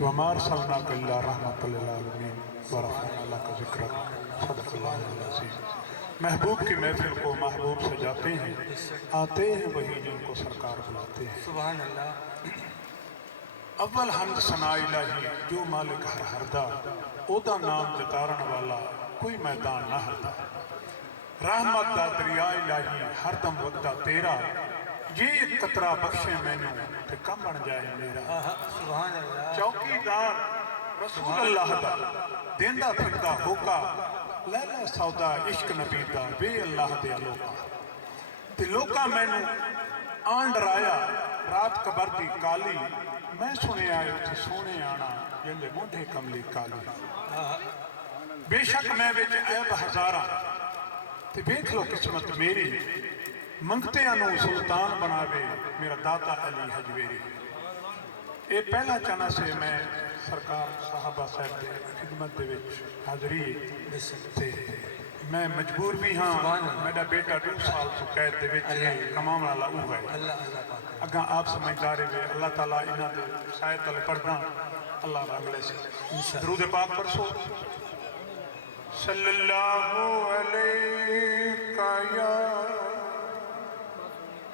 وما ارسلناک الا رحمۃ للعالمین ورفعنا لک ذکرک صدق اللہ العظیم۔ محبوب کی محفل کو محبوب سجاتے ہیں، آتے ہیں وہی جن کو سرکار بلاتے ہیں۔ سبحان اللہ۔ اول حمد ثنا الہی جو مالک ہر ہردا، اودا نام جتارن والا کوئی میدان نہ ہردا۔ رحمت دا دریا الہی ہر دم وقتا تیرا، یہ ایک قطرہ بخشے مینوں تے کم بن جائے میرا۔ سبحان اللہ۔ چوکیدار رسول اللہ دا دیندہ پھردا ہوکا، لیلا سودا عشق نبی دا بے اللہ دے لوکا۔ تے لوکا مینوں آن ڈرایا رات قبر دی کالی، میں سنے آئے تھے سونے آنا جندے مونڈے کملی کالی۔ بے شک میں وچ عیب ہزاراں تے دیکھ لو قسمت میری، منگتے انو سلطان بناوے میرا داتا علی حجویری۔ اے پہلا چانا سے میں سرکار صحابہ صاحب دے خدمت دے وچ حاضری تے میں مجبور بھی ہاں، میرا بیٹا 2 سال تو قید دے وچ کمام والا او ہے۔ اگاں آپ سمجھدارے وے اللہ تعالیٰ انہاں دے سائے تلے پڑھنا اللہ بانگلے سے درود پاک پرسو۔ صلی اللہ علیہ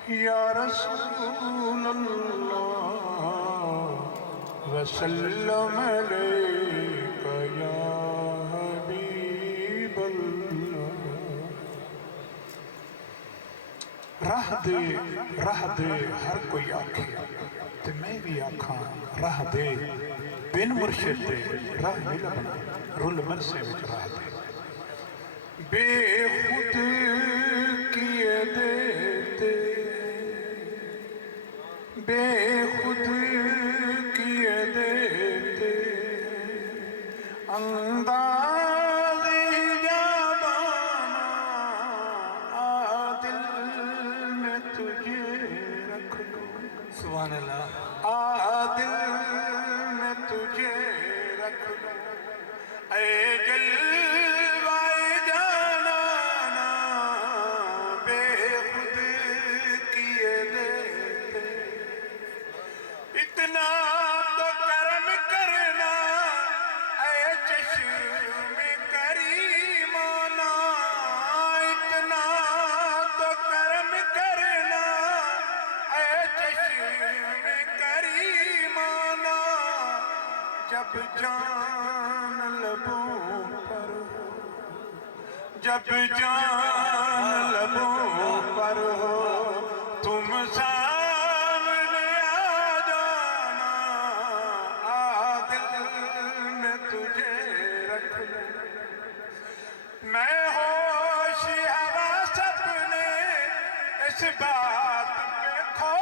یا رسول اللہ وسلم علیک یا حبیب اللہ۔ راہ دے ہر کوئی آکھے تے میں بھی آکھاں راہ دے، بن مرشد دے راہ نہیں لبنا، رول مرسے وچ راہ دے۔ بے خود کیے دیتے، بے خود کیے دیتے، انداز جابانا عادل میں تجھے رکھ لوں۔ سبحان اللہ۔ عادل میں تجھے رکھ لوں، اے جلوائے جانانا بے خود کیے دیتے، اتنا تو کرم کرنا اے چشم کریمانا، اتنا تو کرم کرنا اے چشم کریمانا، جب جان لبوں پر ہو، جب جان لبوں پر ہو، تم سامنے آ جانا، عادل میں تجھے رکھ لوں۔ میں ہوش حواس اپنے اس بات پہ کھو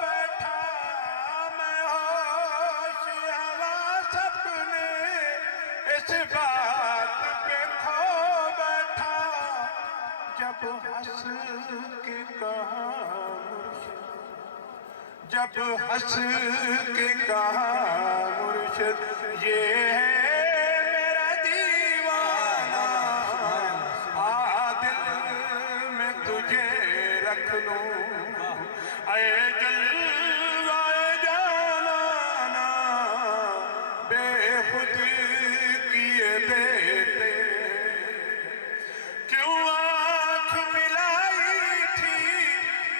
بیٹھا، میں ہوش حواس اپنے اس بات پہ کھو بیٹھا، جب ہنس کے کہا مرشد، جب ہنس کے کہا مرشد یہ ہے میرا دیوانہ، عادل میں تجھے رکھ لوں، اے جلوائے جانانا بے خود کیے دیتے، کیوں آنکھ ملائی تھی،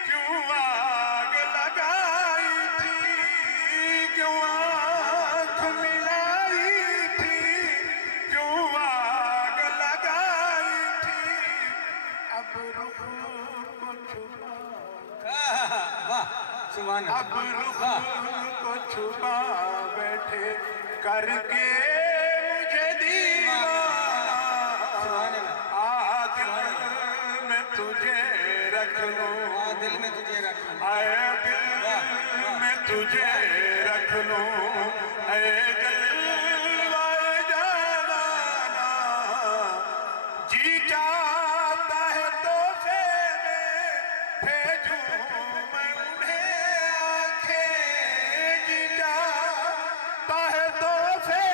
کیوں آگ لگائی تھی، کیوں آنکھ ملائی تھی، کیوں آگ لگائی تھی، اب رخ کو چھپا، سبحان اللہ۔ اب رخ کو چھپا بیٹھے کر کے مجھے دیوانہ، عادل میں تجھے رکھ لوں، دل میں تجھے رکھ لوں، اے دل میں تجھے رکھ لوں، اے جلوائے جانانا، جی چاہتا ہے تحفے میں بھیجوں میں انہیں آنکھیں، جی چاہتا ہے تحفے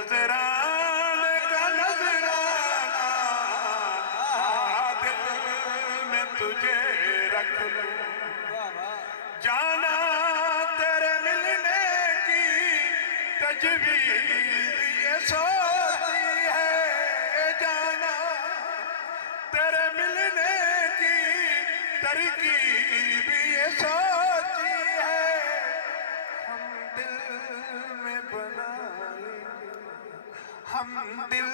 نظرانے کا نظرانہ دل میں تجھے رکھ لوں جانا تیرے ملنے کی تجویز یہ سوچی ہے جانا تیرے ملنے کی ترکیب یہ سوچی ہے ہم دل میں بنا لیں گے ہم دل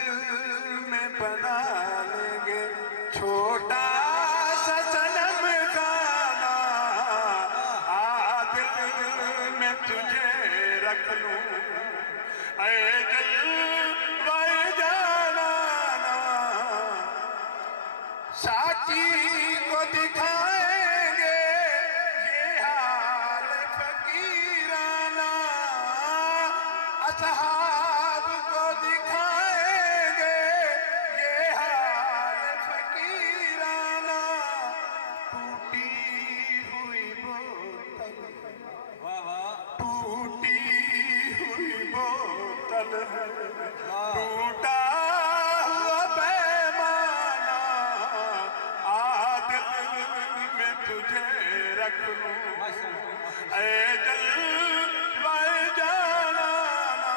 میں بنا لیں گے چھوٹا سا صنم خانہ دل میں تجھے رکھ لوں اے جلوہ جانانا ساقی کو دکھائیں گے یہ حال فقیرانہ اصحاب کو دکھائیں گے یہ حال فقیرانہ ٹوٹی ہوئی بوتل ٹوٹی ہوئی بوتل ہے ٹوٹا ہوا پیمانہ دل میں تجھے رکھ لوں اے جلوہ جانانا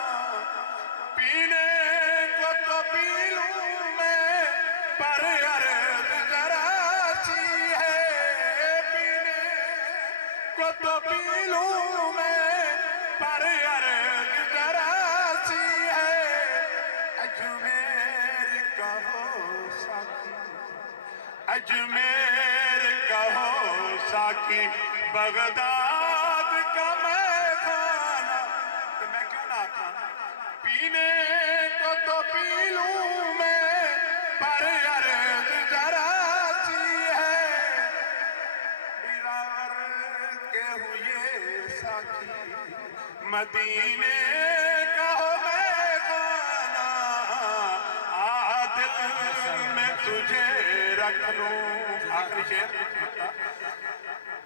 پینے کو تو پی لوں میں پر عرض ذرا سی ہے پینے کو تو پی لوں میں پر عرض ذرا سی ہے اجمیر کہو ساقی اجمیر کہو ساقی بغداد کا میں کھانا تو میں کیوں نہ کھانا پینے کو تو پی لوں میں پر عرض ذرا سی ہے بلاور کے ہوئے ساقی مدینے کا ہو میں کھانا دل میں تجھے رکھ لوں آخری شعر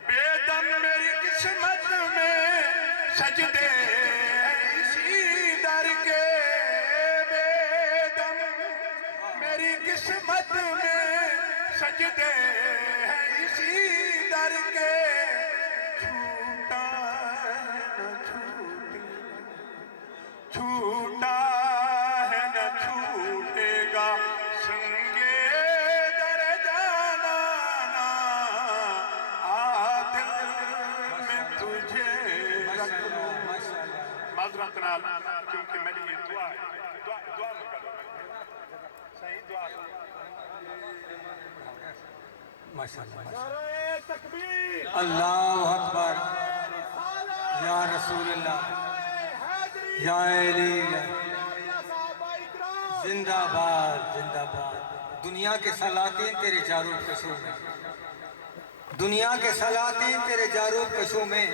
بے دم میری قسمت میں سجدے ہیں اسی در کے بے دم میری قسمت میں سجدے ہیں اسی در کے چھوٹا ہے نہ چھوٹے چھوٹا ہے نہ چھوٹے گا سنگے در جانانا دل میں تجھے رکھ لوں معذرت نال کیونکہ میری یہ دعا ہے دعا میں کرو صحیح دعا اللہ اکبر یا رسول اللہ یا علی زندہ باد زندہ باد دنیا کے سلاطین تیرے جاروب کشوں میں دنیا کے سلاطین تیرے جاروب کشوں میں